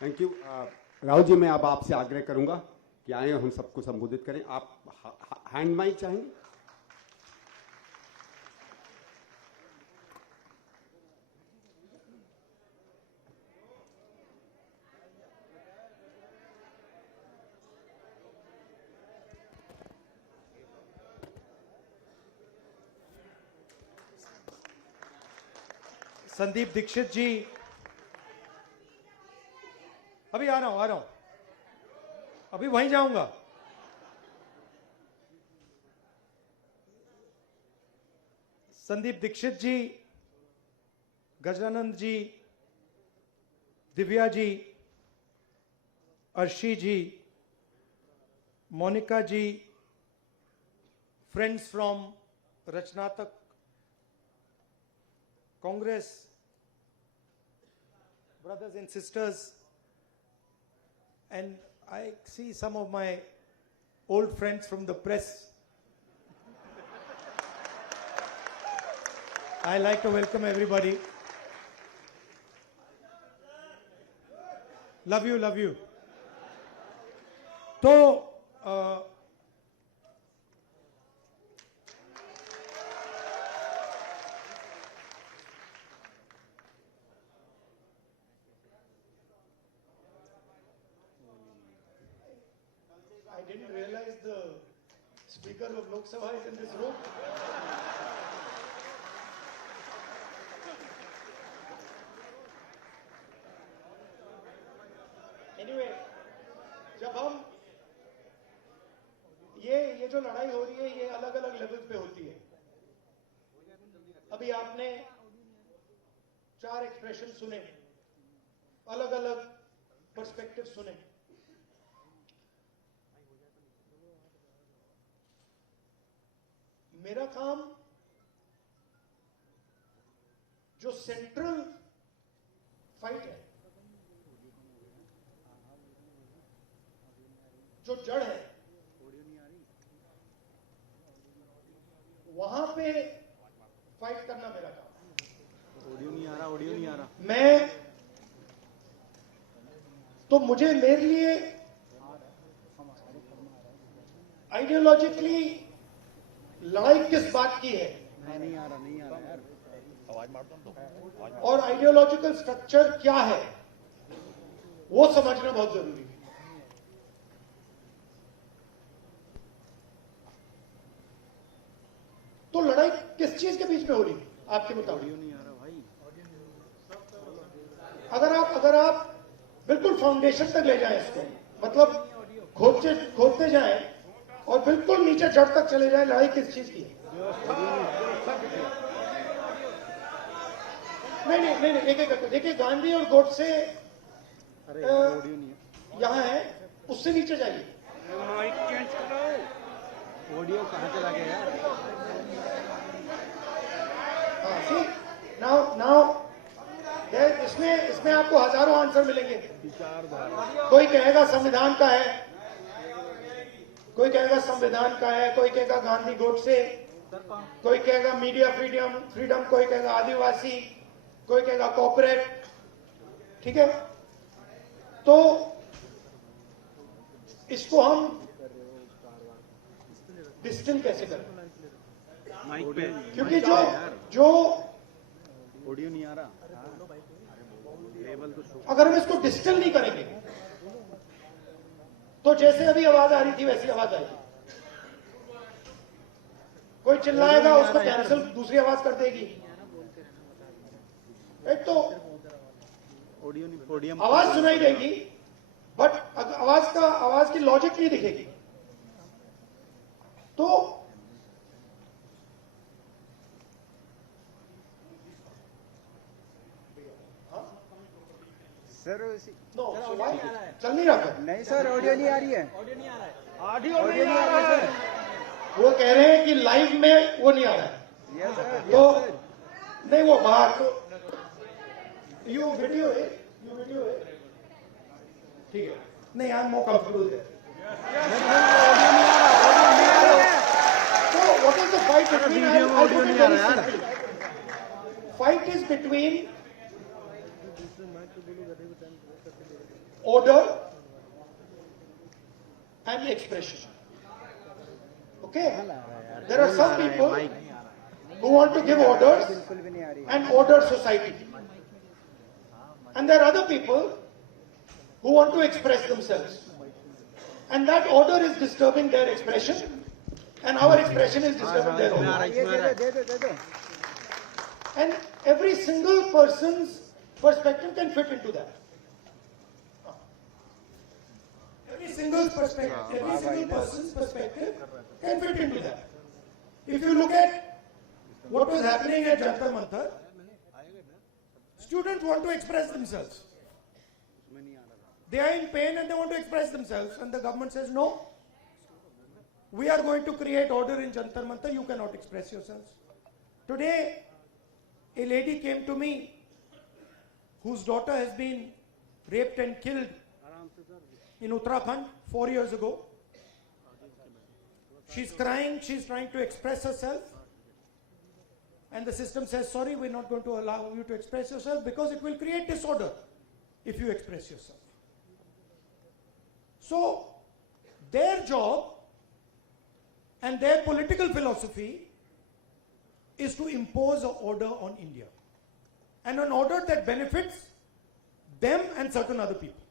Thank you. Rahul ji, मैं अब आपसे आग्रह करूंगा कि आए हम सबको संबोधित करें। आप हैंड माइक चाहेंगे? संदीप दीक्षित जी, अभी आ रहा हूं, अभी वहीं जाऊंगा। संदीप दीक्षित जी, गजानंद जी, दिव्या जी, अर्शी जी, मोनिका जी, फ्रेंड्स फ्रॉम रचनात्मक Congress, brothers and sisters, and I see some of my old friends from the press. I like to welcome everybody. Love you. तो I didn't realize the Speaker of Lok Sabha is in this room. Anyway, जब हम ये जो लड़ाई हो रही है ये अलग अलग लेवल पे होती है। अभी आपने 4 एक्सप्रेशन सुने, अलग अलग पर्सपेक्टिव सुने। मेरा काम जो सेंट्रल फाइट है, जो जड़ है, वहां पे फाइट करना मेरा काम। ऑडियो नहीं आ रहा। मैं तो मेरे लिए आइडियोलॉजिकली लड़ाई किस बात की है नहीं आ रहा यार, आवाज मार दो, और आइडियोलॉजिकल स्ट्रक्चर क्या है वो समझना बहुत जरूरी है। तो लड़ाई किस चीज के बीच में हो रही है आपके मुताबिक? अगर आप बिल्कुल फाउंडेशन तक ले जाएं इसको, मतलब खोदते जाएं और बिल्कुल नीचे जड़ तक चले जाएं, लड़ाई किस चीज की है? नहीं, एक देखिए, गांधी और गोडसे यहां है, उससे नीचे जाइए। ऑडियो कहां चला गया यार? नाउ इसमें आपको हजारों आंसर मिलेंगे। कोई कहेगा संविधान का है, कोई कहेगा संविधान का है, कोई कहेगा गांधी गोडसे, कोई कहेगा मीडिया फ्रीडम, कोई कहेगा आदिवासी, कोई कहेगा कॉर्पोरेट। ठीक है, तो इसको हम डिस्टिल कैसे करें? क्योंकि जो ऑडियो नहीं आ रहा, अगर हम इसको डिस्टिल नहीं करेंगे तो जैसे अभी आवाज आ रही थी वैसी आवाज आएगी। कोई चिल्लाएगा, उसको कैंसिल दूसरी आवाज कर देगी। एक तो आवाज सुनाई देगी बट आवाज की लॉजिक नहीं दिखेगी। तो सर चल नहीं रहा है। नहीं सर, ऑडियो नहीं आ रही है। ऑडियो नहीं आ रहा है। वो कह रहे हैं कि लाइव में वो नहीं आ रहा है। तो नहीं, वो बाहर यू वीडियो है, ठीक है। नहीं, I am more comfortable there. तो what is the fight between? Fight is between order and expression. Okay? There are some people who want to give orders and order society. And there are other people who want to express themselves. And that order is disturbing their expression, and our expression is disturbing their order. And every single person's perspective can fit into that. Every single person's perspective can fit into that. If you look at what was happening at Jantar Mantar, students want to express themselves. They are in pain and they want to express themselves, and the government says, no, we are going to create order in Jantar Mantar, you cannot express yourselves. Today, a lady came to me whose daughter has been raped and killed in Uttarakhand 4 years ago. She's crying, she's trying to express herself, and the system says, sorry, we're not going to allow you to express yourself because it will create disorder if you express yourself. So, their job and their political philosophy is to impose an order on India, and an order that benefits them and certain other people.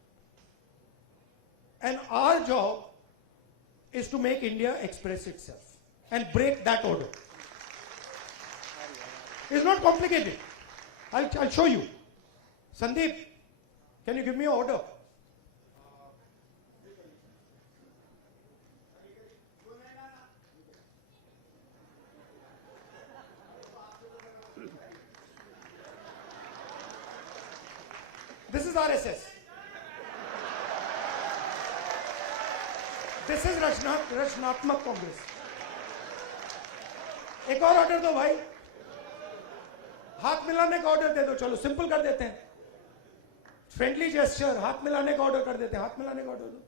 And our job is to make India express itself and break that order. It's not complicated. I'll show you. Sandeep, can you give me an order? This is RSS. This is रचनात्मक कांग्रेस. एक और order दो भाई, हाथ मिलाने का order दे दो. चलो सिंपल कर देते हैं, फ्रेंडली जेस्चर, हाथ मिलाने का ऑर्डर कर देते हैं. हाथ मिलाने का ऑर्डर दो.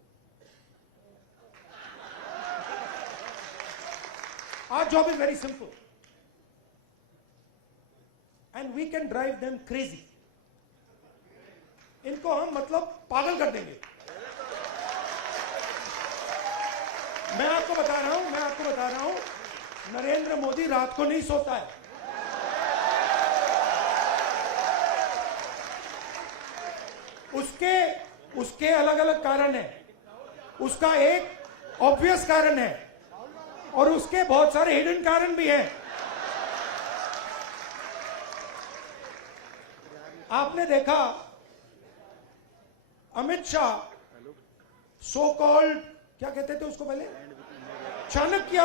Our job is very simple, and we can drive them crazy. इनको हम मतलब पागल कर देंगे. मैं आपको बता रहा हूं, नरेंद्र मोदी रात को नहीं सोता है. उसके अलग अलग कारण है. उसका एक ऑब्वियस कारण है और उसके बहुत सारे हिडन कारण भी हैं. आपने देखा अमित शाह सो कॉल्ड, क्या कहते थे उसको पहले, चाणक्य,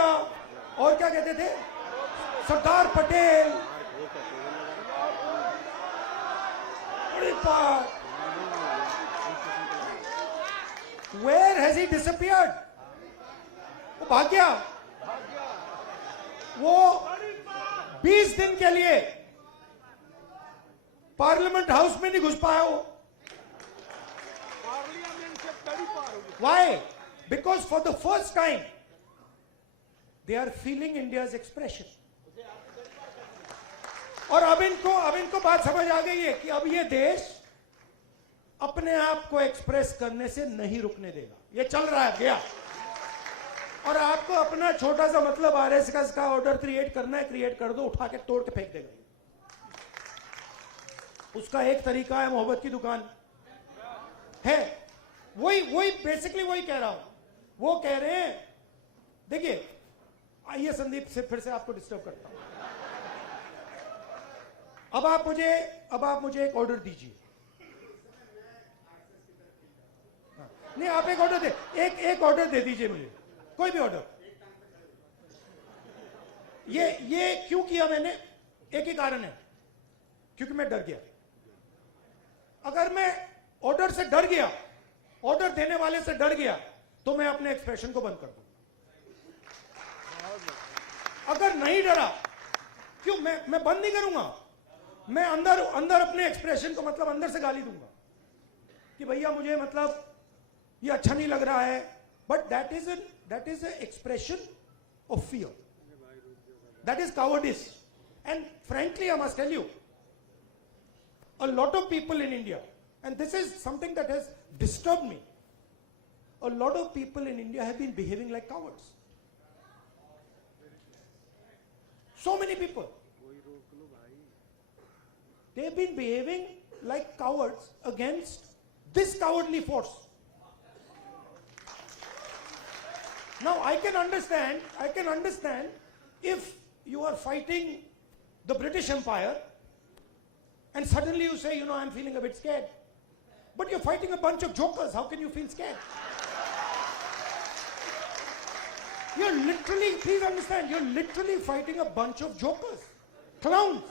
और क्या कहते थे, Sardar Patel. Where has he disappeared? वो भाग गया. वो 20 दिन के लिए पार्लियामेंट हाउस में नहीं घुस पाया. वो why? Because for the first time they are feeling India's expression. और अब इनको बात समझ आ गई है कि अब ये देश अपने आप को एक्सप्रेस करने से नहीं रुकने देगा. ये चल रहा है गया, और आपको अपना छोटा सा मतलब आरएसएस का ऑर्डर क्रिएट करना है, क्रिएट कर दो, उठा के तोड़ के फेंक देगा. उसका एक तरीका है, मोहब्बत की दुकान है. वही बेसिकली वही कह रहा हूं. वो कह रहे हैं, देखिए, आइए संदीप से फिर से आपको डिस्टर्ब करता हूं. अब आप मुझे एक ऑर्डर दीजिए. नहीं, आप एक ऑर्डर दे, एक ऑर्डर दे दीजिए मुझे, कोई भी ऑर्डर. ये क्यों किया मैंने? एक ही कारण है, क्योंकि मैं डर गया. अगर मैं ऑर्डर से डर गया, ऑर्डर देने वाले से डर गया, तो मैं अपने एक्सप्रेशन को बंद कर दूंगा. अगर नहीं डरा, क्यों मैं बंद नहीं करूंगा. मैं अंदर अपने एक्सप्रेशन को मतलब अंदर से गाली दूंगा कि भैया मुझे मतलब ये अच्छा नहीं लग रहा है. But that is a expression of fear. That is cowardice. And frankly, I must tell you, a lot of people in India, and this is something that has disturbed me. A lot of people in India have been behaving like cowards. So many people. They have been behaving like cowards against this cowardly force. Now I can understand if you are fighting the British Empire and suddenly you say, I'm feeling a bit scared. But you're fighting a bunch of jokers, how can you feel scared? You're literally, please understand, you're literally fighting a bunch of jokers, clowns,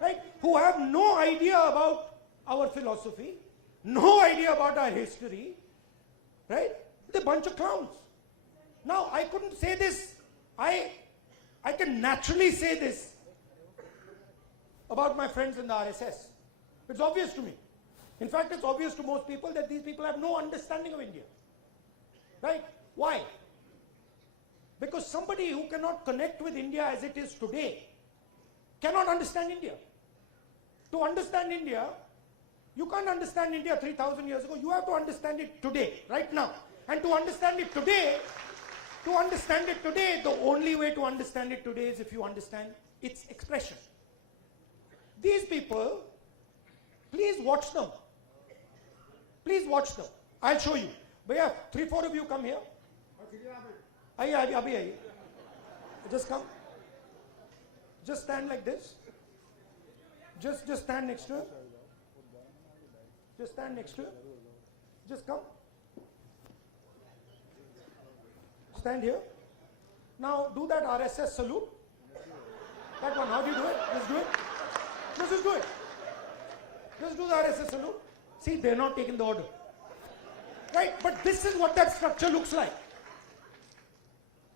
right? Who have no idea about our philosophy, no idea about our history, right? They're a bunch of clowns. Now, I couldn't say this. I can naturally say this about my friends in the RSS. It's obvious to me. In fact, it's obvious to most people that these people have no understanding of India. Right? Why? Because somebody who cannot connect with India as it is today cannot understand India. To understand India, you can't understand India 3,000 years ago. You have to understand it today, right now. And to understand it today, the only way to understand it today is if you understand its expression. These people, please watch them. Please watch them. I'll show you. Bhaiya, 3-4 of you come here. Abhi. Just come. Just stand like this. Just stand next to her. Just stand next to her. Just come. Stand here. Now do that RSS salute. That one. How do you do it? Just do it. Just do it. Just do the RSS salute. See, they're not taking the order. Right? But this is what that structure looks like.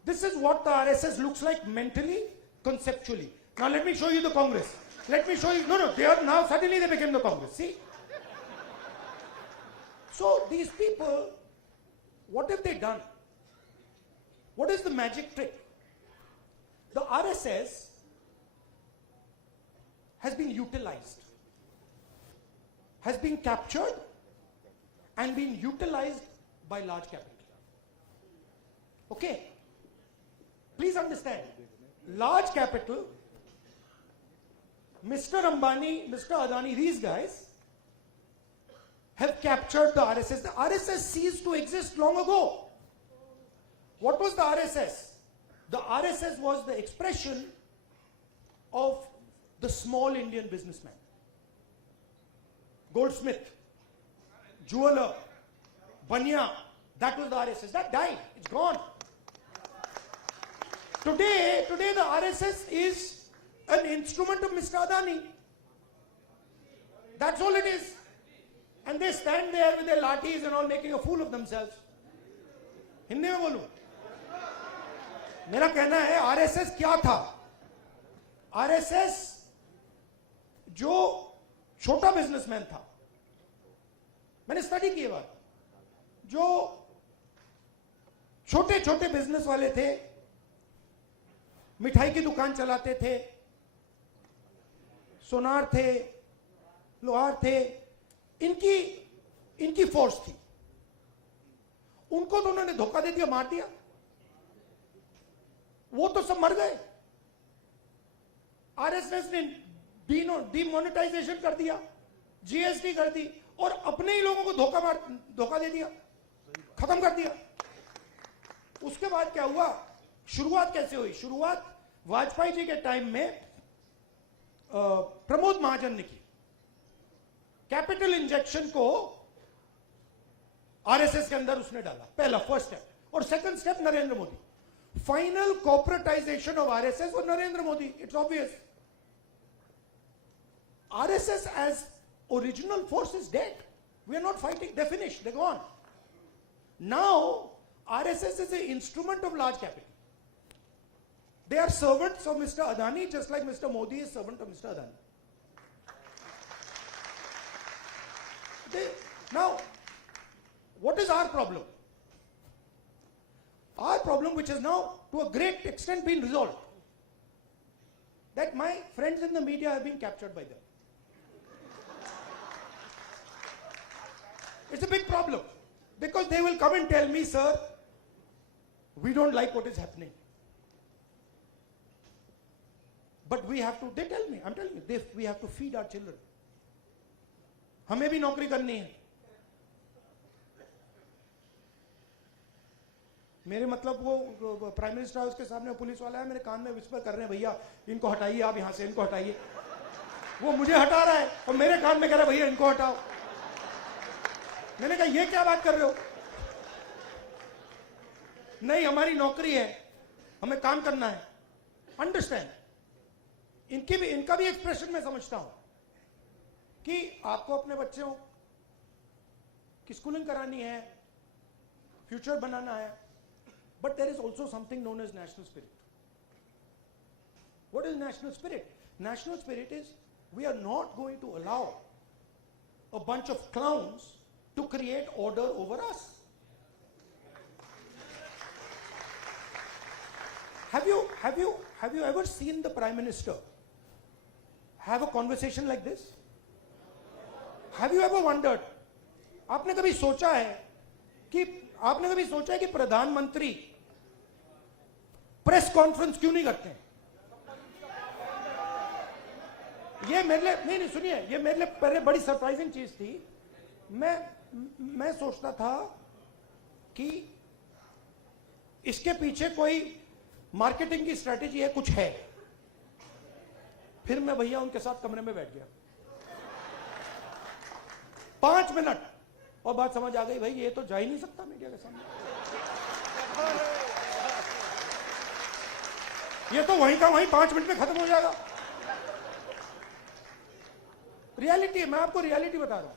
This is what the RSS looks like mentally, conceptually. Now let me show you the Congress. Let me show you. No, they are now, suddenly they became the Congress. See? So these people, what have they done? What is the magic trick? The RSS has been utilized, has been captured and been utilized by large capital. Okay? Please understand, large capital, Mr. Ambani, Mr. Adani, these guys have captured the RSS. The RSS ceased to exist long ago. What was the RSS? The RSS was the expression of the small Indian businessman. Goldsmith, jeweler, Banya, that was the RSS. That died. It's gone. Today the RSS is an instrument of Mr. Adani. That's all it is. And they stand there with their lathis and all making a fool of themselves. Hindi में बोलूं? मेरा कहना है RSS क्या था? RSS जो छोटा businessman था, मैंने स्टडी की बात, जो छोटे छोटे बिजनेस वाले थे, मिठाई की दुकान चलाते थे, सोनार थे, लोहार थे, इनकी फोर्स थी. उनको तो उन्होंने धोखा दे दिया, मार दिया. वो तो सब मर गए. आरएसएस ने डीमोनेटाइजेशन कर दिया, जीएसटी कर दी और अपने ही लोगों को धोखा दे दिया, खत्म कर दिया. उसके बाद क्या हुआ? शुरुआत कैसे हुई? शुरुआत वाजपेयी जी के टाइम में प्रमोद महाजन ने की. कैपिटल इंजेक्शन को आरएसएस के अंदर उसने डाला, पहला फर्स्ट स्टेप. और second step Narendra Modi. Final corporatisation of RSS और Narendra Modi. It's obvious. RSS as original force is dead. We are not fighting. They're finished. They're gone. Now, RSS is an instrument of large capital. They are servants of Mr. Adani, just like Mr. Modi is servant of Mr. Adani. Now, what is our problem? Our problem, which has now to a great extent been resolved, that my friends in the media have been captured by them. It's a big problem. Because they will come and tell me, sir, we don't like what is happening. But we have to, they tell me, I'm telling you, we have to feed our children. हमें भी नौकरी करनी है. मेरे मतलब वो prime minister house के सामने पुलिस वाला है, मेरे कान में विस्पर कर रहे हैं, भैया इनको हटाइए, आप यहां से इनको हटाइए. वो मुझे हटा रहा है और मेरे कान में कह रहा है भैया इनको हटाओ. मैंने कहा ये क्या बात कर रहे हो? नहीं, हमारी नौकरी है, हमें काम करना है. अंडरस्टैंड. इनका भी एक्सप्रेशन मैं समझता हूं कि आपको अपने बच्चों की स्कूलिंग करानी है, फ्यूचर बनाना है. But there is also something known as national spirit. What is national spirit? National spirit is we are not going to allow a bunch of clowns to create order over us. Have you ever seen the Prime Minister have a conversation like this? Have you ever wondered? आपने कभी सोचा है कि प्रधानमंत्री press conference क्यों नहीं करते हैं? ये मेरे लिए नहीं सुनिए, ये मेरे लिए पहले बड़ी सरप्राइजिंग चीज थी. मैं सोचता था कि इसके पीछे कोई मार्केटिंग की स्ट्रेटेजी है, कुछ है. फिर मैं भैया उनके साथ कमरे में बैठ गया 5 मिनट और बात समझ आ गई, भाई ये तो जा ही नहीं सकता मीडिया के सामने. ये तो वहीं का वहीं 5 मिनट में खत्म हो जाएगा. रियलिटी, मैं आपको रियलिटी बता रहा हूं.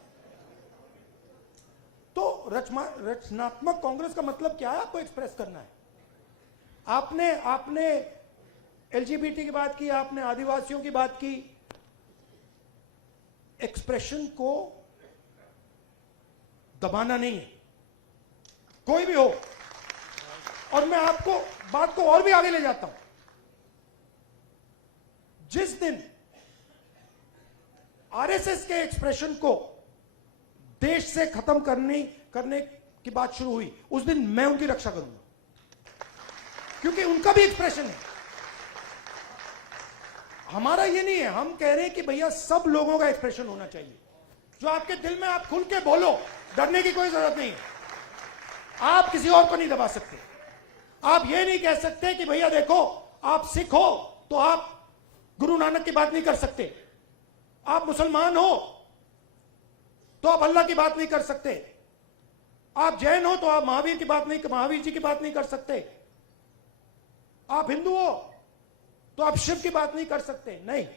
तो रचनात्मक कांग्रेस का मतलब क्या है? आपको एक्सप्रेस करना है. आपने एलजीबीटी की बात की, आपने आदिवासियों की बात की. एक्सप्रेशन को दबाना नहीं है, कोई भी हो. और मैं आपको बात को और भी आगे ले जाता हूं. जिस दिन आरएसएस के एक्सप्रेशन को देश से खत्म करने की बात शुरू हुई, उस दिन मैं उनकी रक्षा करूंगा, क्योंकि उनका भी एक्सप्रेशन है. हमारा ये नहीं है. हम कह रहे हैं कि भैया सब लोगों का एक्सप्रेशन होना चाहिए. जो आपके दिल में, आप खुल के बोलो, डरने की कोई जरूरत नहीं है. आप किसी और को नहीं दबा सकते. आप ये नहीं कह सकते कि भैया देखो आप सिख हो तो आप गुरु नानक की बात नहीं कर सकते, आप मुसलमान हो तो आप अल्लाह की बात नहीं कर सकते, आप जैन हो तो आप महावीर जी की बात नहीं कर सकते, आप हिंदू हो तो आप शिव की बात नहीं कर सकते. नहीं,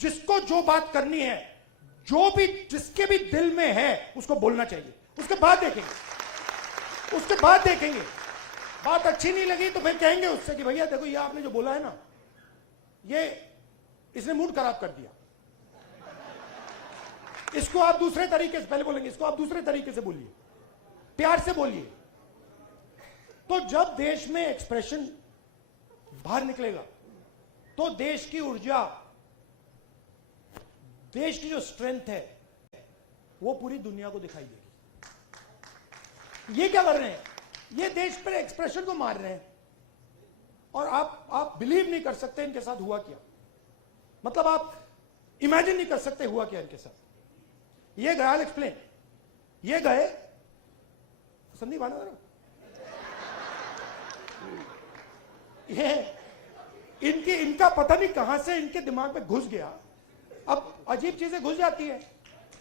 जिसको जो बात करनी है, जिसके भी दिल में है, उसको बोलना चाहिए. उसके बाद देखेंगे. बात अच्छी नहीं लगी तो फिर कहेंगे उससे कि भैया देखो ये आपने जो बोला है ना, ये इसने मूड खराब कर दिया, इसको आप दूसरे तरीके से, पहले बोलेंगे इसको आप दूसरे तरीके से बोलिए, प्यार से बोलिए. तो जब देश में एक्सप्रेशन बाहर निकलेगा तो देश की ऊर्जा, देश की जो स्ट्रेंथ है वो पूरी दुनिया को दिखाई देगी. ये क्या कर रहे हैं? ये देश पर एक्सप्रेशन को मार रहे हैं. और आप बिलीव नहीं कर सकते इनके साथ हुआ क्या. मतलब आप इमेजिन नहीं कर सकते हुआ क्या इनके साथ. ये गए, आई एक्सप्लेन. ये गए संदीप आना जरा. ये इनका पता नहीं कहां से इनके दिमाग में घुस गया. अब अजीब चीजें घुस जाती है,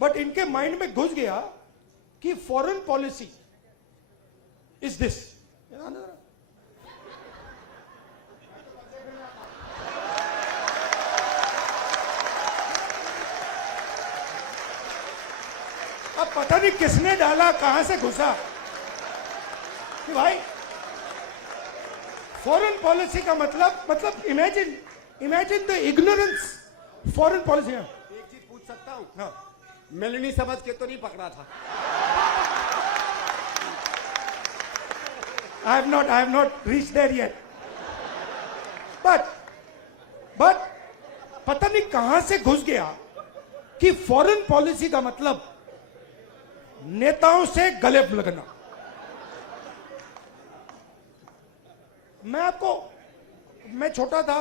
बट इनके माइंड में घुस गया कि फॉरेन पॉलिसी इज दिस. अब पता नहीं किसने डाला, कहां से घुसा कि भाई फॉरेन पॉलिसी का मतलब imagine the ignorance. Foreign policy. एक चीज पूछ सकता हूं? हाँ. मिलनी समझ के तो नहीं पकड़ा था? I have not reached there yet. But पता नहीं कहां से घुस गया कि फॉरेन पॉलिसी का मतलब नेताओं से गले लगना। मैं छोटा था,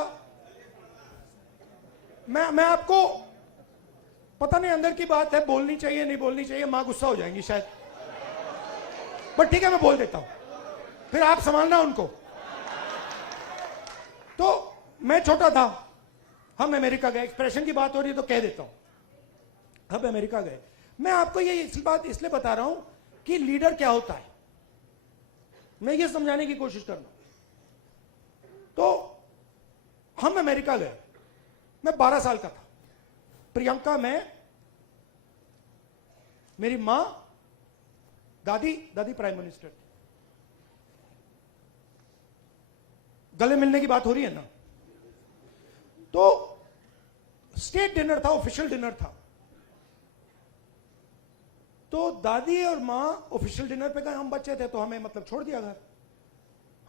मैं आपको पता नहीं अंदर की बात है, बोलनी चाहिए नहीं बोलनी चाहिए, मां गुस्सा हो जाएंगी शायद, बट ठीक है मैं बोल देता हूं, फिर आप संभालना उनको। तो मैं छोटा था, हम अमेरिका गए, एक्सप्रेशन की बात हो रही है तो कह देता हूं, हम अमेरिका गए। मैं आपको ये बात इसलिए बता रहा हूं कि लीडर क्या होता है, मैं ये समझाने की कोशिश कर रहा हूं। तो हम अमेरिका गए, मैं 12 साल का था, प्रियंका, मैं, मेरी मां, दादी प्राइम मिनिस्टर थी। गले मिलने की बात हो रही है ना। तो स्टेट डिनर था, ऑफिशियल डिनर था। तो दादी और मां ऑफिशियल डिनर पे गए, हम बच्चे थे तो हमें मतलब छोड़ दिया घर,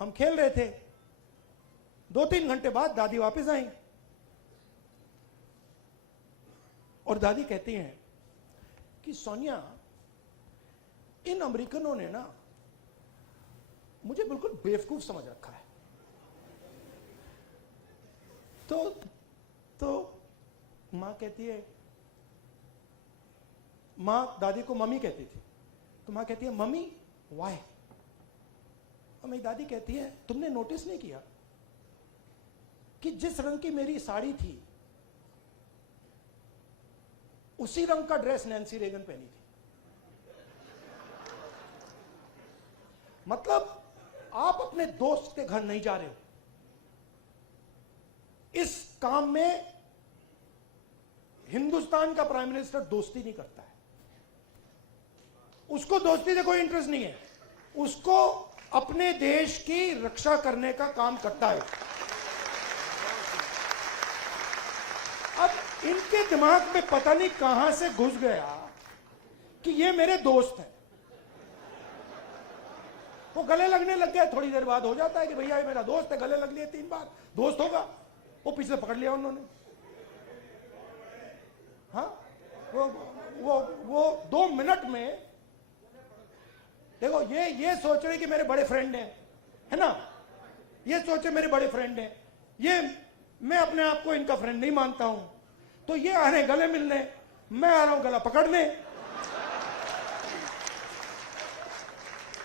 हम खेल रहे थे। 2-3 घंटे बाद दादी वापस आई और दादी कहती हैं कि सोनिया, इन अमेरिकनों ने ना मुझे बिल्कुल बेवकूफ समझ रखा है। तो मां कहती है, मां दादी को मम्मी कहती थी, तो मां कहती है मम्मी व्हाई। और मेरी दादी कहती है तुमने नोटिस नहीं किया कि जिस रंग की मेरी साड़ी थी उसी रंग का ड्रेस नैन्सी रेगन पहनी थी। मतलब आप अपने दोस्त के घर नहीं जा रहे हो, इस काम में हिंदुस्तान का प्राइम मिनिस्टर दोस्ती नहीं करता है, उसको दोस्ती से कोई इंटरेस्ट नहीं है, उसको अपने देश की रक्षा करने का काम करता है। अब इनके दिमाग में पता नहीं कहां से घुस गया कि ये मेरे दोस्त हैं, वो गले लगने लग गया। थोड़ी देर बाद हो जाता है कि भैया ये मेरा दोस्त है, गले लग लिए 3 बार, दोस्त होगा, वो पीछे पकड़ लिया उन्होंने। हाँ, वो 2 मिनट में देखो, ये सोच रहे कि मेरे बड़े फ्रेंड हैं, है ना, ये सोचे मेरे बड़े फ्रेंड हैं, ये मैं अपने आप को इनका फ्रेंड नहीं मानता हूं, तो ये आ रहे गले मिलने, मैं आ रहा हूं गला पकड़ने।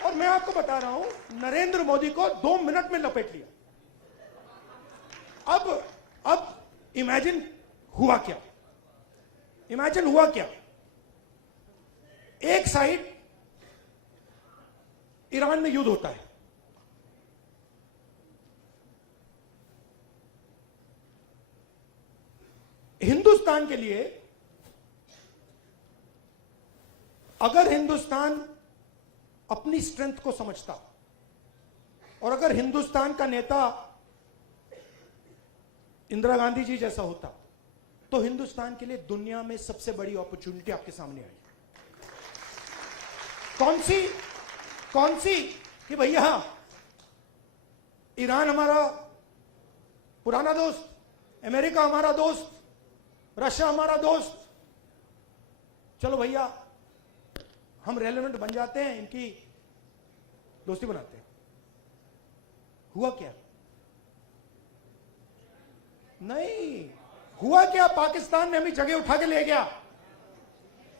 और मैं आपको बता रहा हूं, नरेंद्र मोदी को 2 मिनट में लपेट लिया। अब इमेजिन हुआ क्या, इमेजिन हुआ क्या, एक साइड ईरान में युद्ध होता है, हिंदुस्तान के लिए अगर हिंदुस्तान अपनी स्ट्रेंथ को समझता और अगर हिंदुस्तान का नेता इंदिरा गांधी जी जैसा होता तो हिंदुस्तान के लिए दुनिया में सबसे बड़ी अपॉर्चुनिटी आपके सामने आई। कौन सी कि भैया ईरान हमारा पुराना दोस्त, अमेरिका हमारा दोस्त, रशिया हमारा दोस्त, चलो भैया हम रेलेवेंट बन जाते हैं, इनकी दोस्ती बनाते हैं। हुआ क्या? नहीं हुआ क्या, पाकिस्तान ने हमें जगह उठा के ले गया।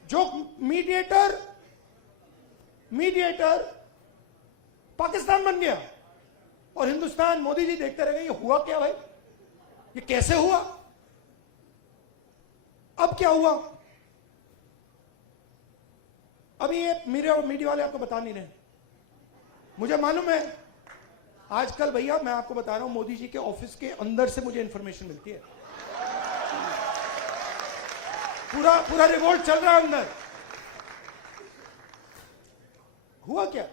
जो मीडिएटर पाकिस्तान बन गया और हिंदुस्तान, मोदी जी देखते रह गए, ये हुआ क्या भाई, ये कैसे हुआ? अब क्या हुआ? अभी ये मीडिया वाले आपको बता नहीं रहे, मुझे मालूम है। आजकल भैया मैं आपको बता रहा हूं, मोदी जी के ऑफिस के अंदर से मुझे इंफॉर्मेशन मिलती है, पूरा रिवोल्ट चल रहा है अंदर। हुआ क्या?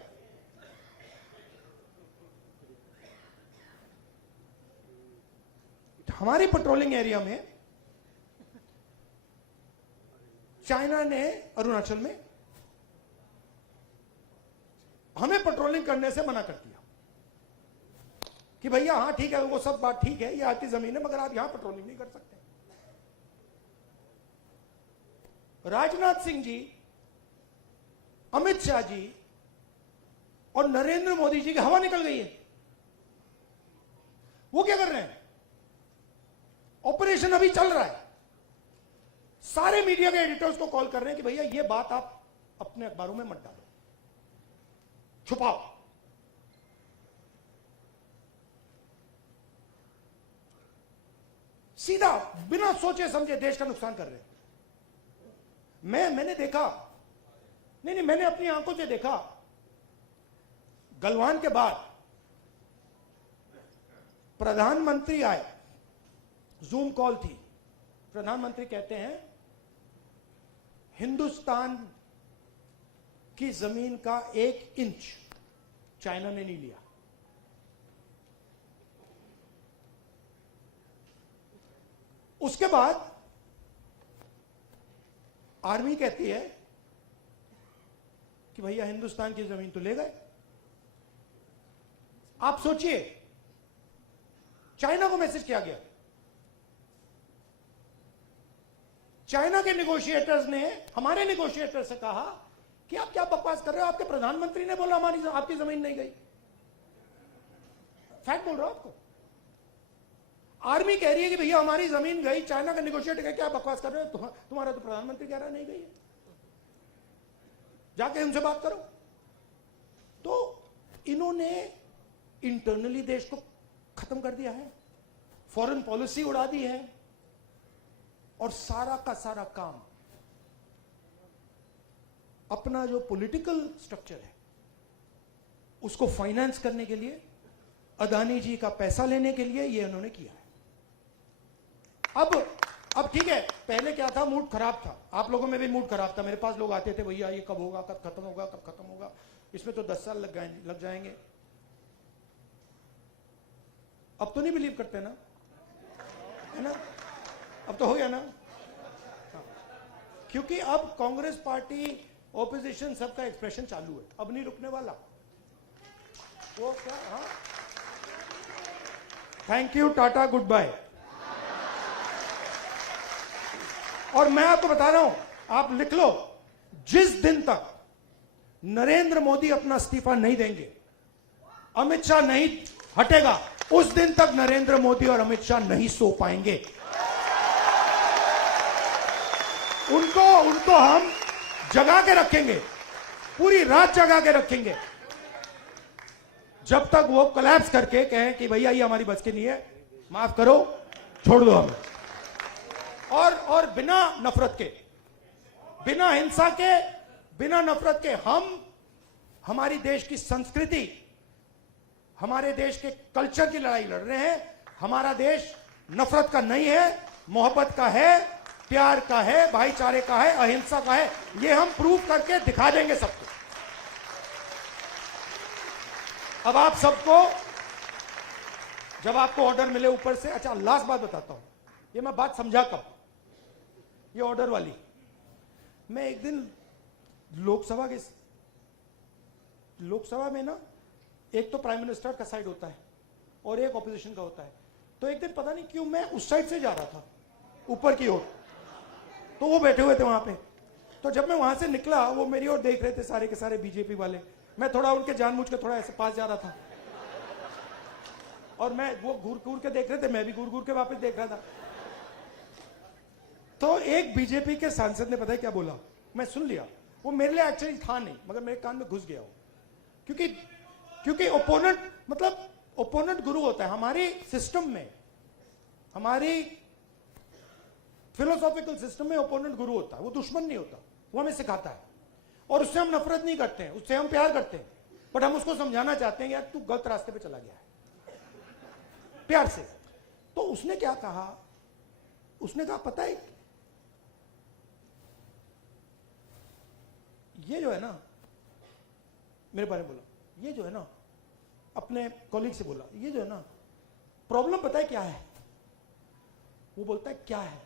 हमारी पेट्रोलिंग एरिया में चाइना ने अरुणाचल में हमें पेट्रोलिंग करने से मना कर दिया कि भैया हाँ ठीक है, वो सब बात ठीक है, ये आपकी जमीन है, मगर आप यहां पेट्रोलिंग नहीं कर सकते। राजनाथ सिंह जी अमित शाह जी और नरेंद्र मोदी जी की हवा निकल गई है। वो क्या कर रहे हैं? ऑपरेशन अभी चल रहा है। सारे मीडिया के एडिटर्स को कॉल कर रहे हैं कि भैया ये बात आप अपने अखबारों में मत डालो, छुपाओ। सीधा बिना सोचे समझे देश का नुकसान कर रहे हैं। मैंने देखा, नहीं मैंने अपनी आंखों से देखा, गलवान के बाद प्रधानमंत्री आए, जूम कॉल थी, प्रधानमंत्री कहते हैं हिंदुस्तान की जमीन का 1 इंच चाइना ने नहीं लिया। उसके बाद आर्मी कहती है कि भैया हिंदुस्तान की जमीन तो ले गए। आप सोचिए, चाइना को मैसेज किया गया, चाइना के नेगोशिएटर्स ने हमारे नेगोशिएटर से कहा कि आप क्या बकवास कर रहे हो, आपके प्रधानमंत्री ने बोला हमारी आपकी जमीन नहीं गई। फैक्ट बोल रहा हूं आपको। आर्मी कह रही है कि भैया हमारी जमीन गई, चाइना का नेगोशिएटर कह, क्या बकवास कर रहे हो, तुम्हारा तो प्रधानमंत्री कह रहा है नहीं गई है, जाके उनसे बात करो। तो इन्होंने इंटरनली देश को खत्म कर दिया है, फॉरेन पॉलिसी उड़ा दी है, और सारा का सारा काम अपना जो पॉलिटिकल स्ट्रक्चर है उसको फाइनेंस करने के लिए, अदानी जी का पैसा लेने के लिए ये उन्होंने किया है। अब ठीक है, पहले क्या था, मूड खराब था, आप लोगों में भी मूड खराब था। मेरे पास लोग आते थे, भैया ये कब होगा, कब खत्म होगा, कब खत्म होगा, इसमें तो 10 साल लग जाएंगे। अब तो नहीं बिलीव करते ना, है ना, अब तो हो गया ना। हाँ। क्योंकि अब कांग्रेस पार्टी, ऑपोजिशन, सबका एक्सप्रेशन चालू है, अब नहीं रुकने वाला वो क्या। हाँ, thank you, tata, goodbye. और मैं आपको बता रहा हूं, आप लिख लो, जिस दिन तक नरेंद्र मोदी अपना इस्तीफा नहीं देंगे, अमित शाह नहीं हटेगा, उस दिन तक नरेंद्र मोदी और अमित शाह नहीं सो पाएंगे। उनको हम जगा के रखेंगे, पूरी रात जगा के रखेंगे, जब तक वो कोलैप्स करके कहें कि भैया ये हमारी बस की नहीं है, माफ करो, छोड़ दो हमें। और बिना नफरत के, बिना हिंसा के, बिना नफरत के हम हमारी देश की संस्कृति, हमारे देश के कल्चर की लड़ाई लड़ रहे हैं। हमारा देश नफरत का नहीं है, मोहब्बत का है, प्यार का है, भाईचारे का है, अहिंसा का है। ये हम प्रूव करके दिखा देंगे सबको। अब आप सबको, जब आपको ऑर्डर मिले ऊपर से, अच्छा लास्ट बात बताता हूं, ये मैं बात समझा कब, ये ऑर्डर वाली। मैं एक दिन लोकसभा में ना, एक तो प्राइम मिनिस्टर का साइड होता है और एक ऑपोजिशन का होता है, तो एक दिन पता नहीं क्यों मैं उस साइड से जा रहा था ऊपर की ओर, तो वो बैठे हुए थे वहां पे। तो जब मैं वहां से निकला, वो मेरी ओर देख रहे थे सारे के सारे बीजेपी वाले। मैं थोड़ा उनके जानबूझ के थोड़ा ऐसे पास जा रहा था, और मैं वो घूर घूर के देख रहे थे, मैं भी घूर घूर के वापस देख रहा था। तो एक बीजेपी के सांसद ने पता है क्या बोला, मैं सुन लिया, वो मेरे लिए एक्चुअली था नहीं, मगर मेरे कान में घुस गया वो। क्योंकि ओपोनेंट, मतलब ओपोनेंट गुरु होता है हमारे सिस्टम में, हमारी फिलोसॉफिकल सिस्टम में ओपोनेंट गुरु होता है, वो दुश्मन नहीं होता, वो हमें सिखाता है। और उससे हम नफरत नहीं करते हैं, उससे हम प्यार करते हैं, बट हम उसको समझाना चाहते हैं यार तू गलत रास्ते पे चला गया है, प्यार से। तो उसने क्या कहा, उसने कहा पता है, ये जो है ना, मेरे बारे में बोला, ये जो है ना, अपने कॉलीग से बोला, ये जो है ना प्रॉब्लम पता है क्या है। वो बोलता है क्या है,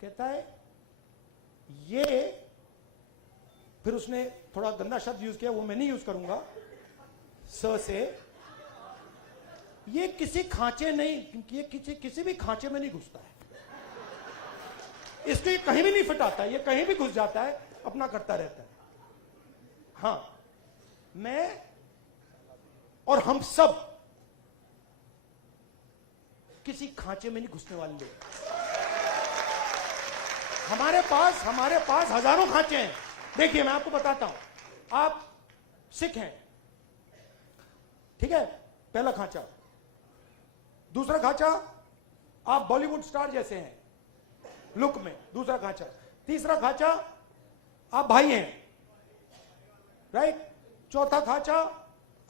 कहता है ये, फिर उसने थोड़ा गंदा शब्द यूज किया, वो मैं नहीं यूज करूंगा, स से, ये किसी खांचे नहीं, ये किसी भी खांचे में नहीं घुसता है, इसको ये कहीं भी नहीं फिट आता है, ये कहीं भी घुस जाता है, अपना करता रहता है। हां, मैं और हम सब किसी खांचे में नहीं घुसने वाले लोग। हमारे पास हजारों खांचे हैं। देखिए मैं आपको बताता हूं, आप सिख हैं, ठीक है, पहला खांचा। दूसरा खांचा, आप बॉलीवुड स्टार जैसे हैं लुक में, दूसरा खांचा। तीसरा खांचा, आप भाई हैं, राइट। चौथा खांचा,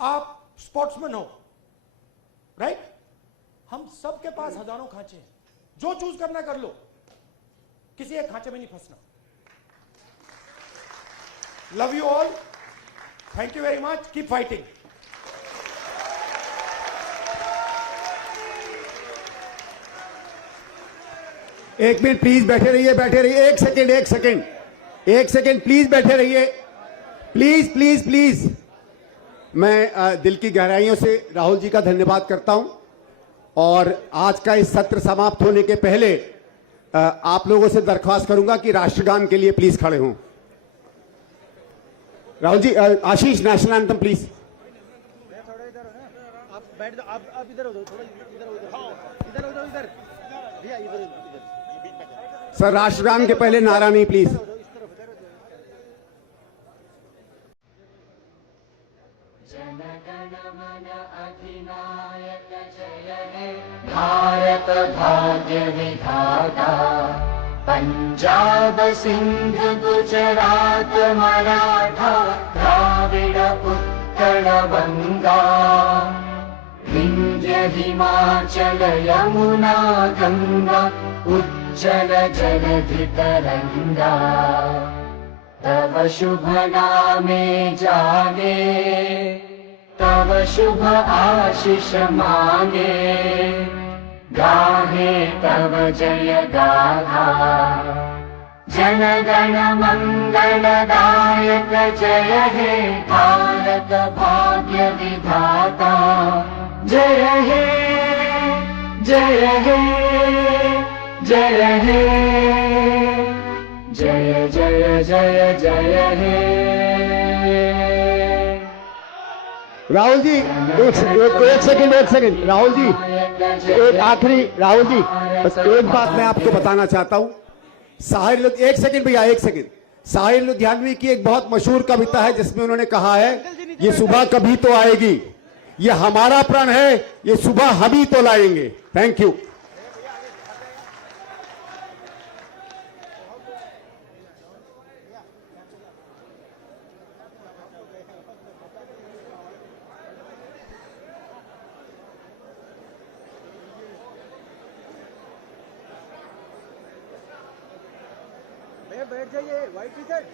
आप स्पोर्ट्समैन हो, राइट। हम सबके पास हजारों खांचे हैं, जो चूज करना कर लो, किसी एक खांचे में नहीं फंसना। Love you all, thank you very much, keep fighting. एक मिनट प्लीज, बैठे रहिए, एक सेकेंड प्लीज, बैठे रहिए, प्लीज। मैं दिल की गहराइयों से राहुल जी का धन्यवाद करता हूं, और आज का इस सत्र समाप्त होने के पहले आप लोगों से दरख्वास्त करूंगा कि राष्ट्रगान के लिए प्लीज खड़े हों। राहुल जी, आशीष, नेशनल एंथम प्लीज। थोड़ा इधर हो ना, आप बैठ जाओ, आप इधर हो जाओ, थोड़ा इधर हो जाओ, इधर भैया, इधर सर, राष्ट्रगान के पहले नारा नहीं प्लीज। भारत भाग्य विधाता, पंजाब सिंध गुजरात मराठा द्राविड उत्कल बंगा, विंध्य हिमाचल यमुना गंगा उज्जल जलधि तरंगा, तव शुभ नामे जागे, तव शुभ आशीष मांगे, गाहे तव जय गाथा, जन गण मंगलदायक जय हे भारत भाग्य विधाता, जय हे जय हे जय हे, जय जय जय जय हे। राहुल जी, एक सेकंड राहुल जी, एक आखिरी, राहुल जी बस एक बात मैं आपको बताना चाहता हूं। एक सेकंड भैया, एक सेकंड। साहिर लुधियानवी की एक बहुत मशहूर कविता है जिसमें उन्होंने कहा है, ये सुबह कभी तो आएगी, ये हमारा प्रण है, ये सुबह हम ही तो लाएंगे। Thank you. भैया बैठ जाइए, व्हाइट टी शर्ट।